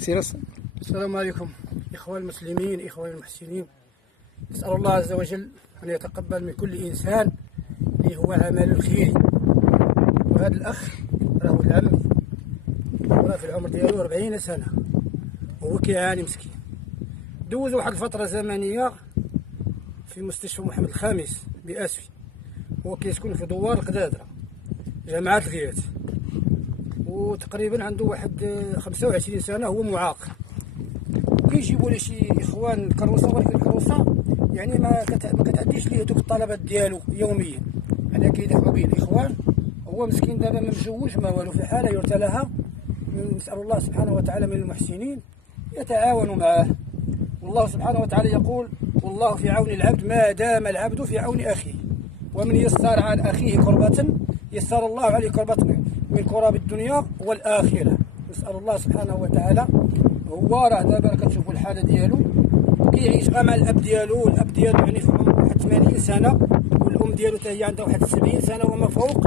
السلام عليكم إخوان المسلمين، إخوان المحسنين. نسأل الله عز وجل أن يتقبل من كل إنسان اللي هو عمل الخيري. وهذا الأخ راهو العم وراه في العمر ديالو 40 سنة وهو كيعاني مسكين. دوز واحد الفترة زمنية في مستشفى محمد الخامس بأسفي، هو كيسكن في دوار القدادرة جامعة الغيات، وتقريبا عنده واحد 25 سنة، هو معاق. كيجيبوا ليه شي اخوان الكروسه، ولكن الكروسه يعني ما كتعديش ليه دوك الطلبات ديالو يوميا، يعني كيدافعوا به الاخوان. هو مسكين دابا ما مجوج ما والو، في حاله يرثى لها. نسال الله سبحانه وتعالى من المحسنين يتعاونوا معه. والله سبحانه وتعالى يقول: والله في عون العبد ما دام العبد في عون اخيه، ومن يسر عن اخيه كربة يسر الله عليه كربة من كرب الدنيا والاخره. نسال الله سبحانه وتعالى. هو راه دابا كتشوفوا الحاله ديالو، كيعيش غير مع الاب ديالو، والاب ديالو يعني في عمر واحد 80 سنه، والام ديالو حتى هي عندها واحد 70 سنه وما فوق،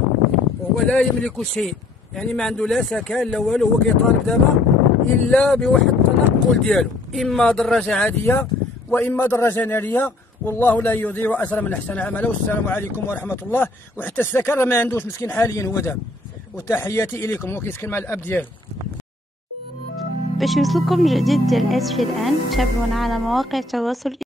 وهو لا يملك شيء، يعني ما عنده لا سكن لا والو. هو كيطالب دابا الا بواحد التنقل ديالو، اما دراجه عاديه واما دراجه ناريه، والله لا يضيع اجر من احسن عمله. والسلام عليكم ورحمه الله. وحتى السكن ما عندوش مسكين حاليا هو دابا. وتحياتي اليكم. هو كيسكن مع الاب ديالو. باش يوصلكم جديد ديال اسفي الان تابعونا على مواقع التواصل